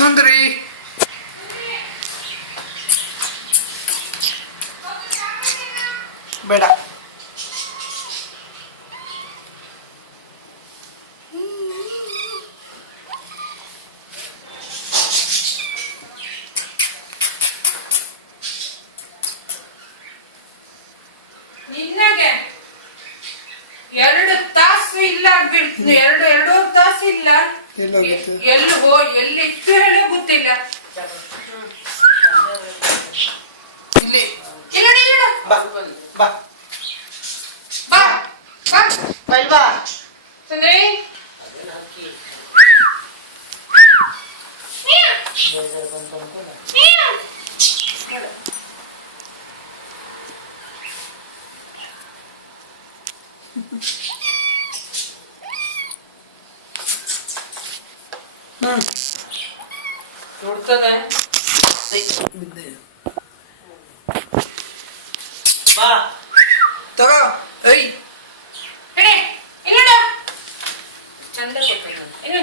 ಸುಂದರಿ ಬೇಡ. ನಿನ್ನಗೆ 2 ತಾಸು ಇಲ್ಲ ಆಗ್ಬಿಡ್ತು. 2 ತಾಸು ಇಲ್ಲ. ಎಲ್ಲಿ ಇಟ್ಟು ಹೇಳೋ ಗೊತ್ತಿಲ್ಲ. ಇಲ್ಲಿ ಬಾ ಬಾ ಬಾ ಬಾ ಬಾ ಬಾ ಸುಂದರಿ ನೋಡ್ತದೆ ಬಾ ತಗೋ. ಐ ಹೇಳಿ ಇಲ್ಲ ಚಂದ ಕೊಡ್ತದೆ. ಇಲ್ಲ